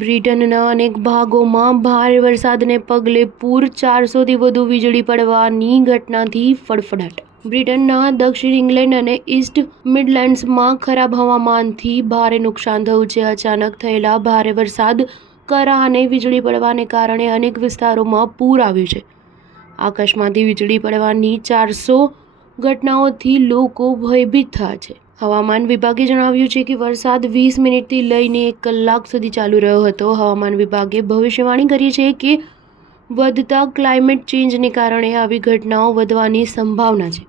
બ્રિટનના અનેક ભાગોમાં ભારે વરસાદને પગલે પૂર, 400થી વધુ વીજળી પડવાની ઘટનાથી ફફડાટ. બ્રિટનના દક્ષિણ ઇંગ્લેન્ડ અને ઈસ્ટ મિડલેન્ડ્સમાં ખરાબ હવામાનથી ભારે નુકસાન થયું છે. અચાનક થયેલા ભારે વરસાદ, કરા અને વીજળી પડવાને કારણે અનેક વિસ્તારોમાં પૂર આવ્યું છે. આકાશમાંથી વીજળી પડવાની 400 ઘટનાઓથી લોકો ભયભીત થયા છે. હવામાન વિભાગે જણાવ્યું છે કે વરસાદ 20 મિનિટથી લઈને 1 કલાક સુધી ચાલુ રહ્યો હતો. હવામાન વિભાગે ભવિષ્યવાણી કરી છે કે વધતા ક્લાઇમેટ ચેન્જને કારણે આવી ઘટનાઓ વધવાની સંભાવના છે.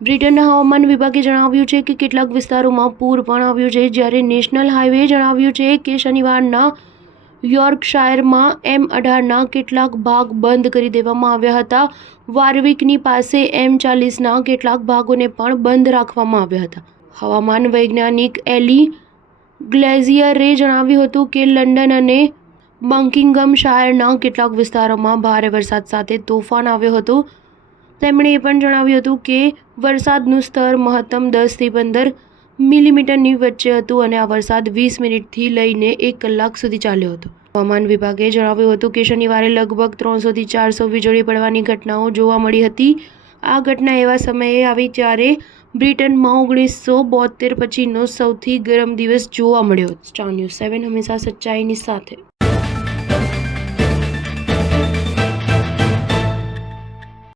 બ્રિટનના હવામાન વિભાગે જણાવ્યું છે કે કેટલાક વિસ્તારોમાં પૂર પણ આવ્યું છે, જ્યારે નેશનલ હાઈવેએ જણાવ્યું છે કે શનિવારના યોર્કશાયરમાં M18ના કેટલાક ભાગ બંધ કરી દેવામાં આવ્યા હતા. વારવિકની પાસે M40ના કેટલાક ભાગોને પણ બંધ રાખવામાં આવ્યા હતા. હવામાન વૈજ્ઞાનિક એલી ગ્લેઝિયરે જણાવ્યું હતું કે લંડન અને બકિંગમશાયરના કેટલાક વિસ્તારોમાં ભારે વરસાદ સાથે તોફાન આવ્યો હતો. તેમણે એ પણ જણાવ્યું હતું કે વરસાદનું સ્તર મહત્તમ 10થી 15 મિલીમીટરની વચ્ચે હતું અને આ વરસાદ 20 મિનિટથી લઈને 1 કલાક સુધી ચાલ્યો હતો. હવામાન વિભાગે જણાવ્યું હતું કે શનિવારે લગભગ 300થી 400 વીજળી પડવાની ઘટનાઓ જોવા મળી હતી. આ ઘટના એવા સમયે આવી જ્યારે બ્રિટનમાં 1972 પછીનો સૌથી ગરમ દિવસ જોવા મળ્યો. સ્ટાર ન્યૂઝ 7 હંમેશા સચ્ચાઈની સાથે.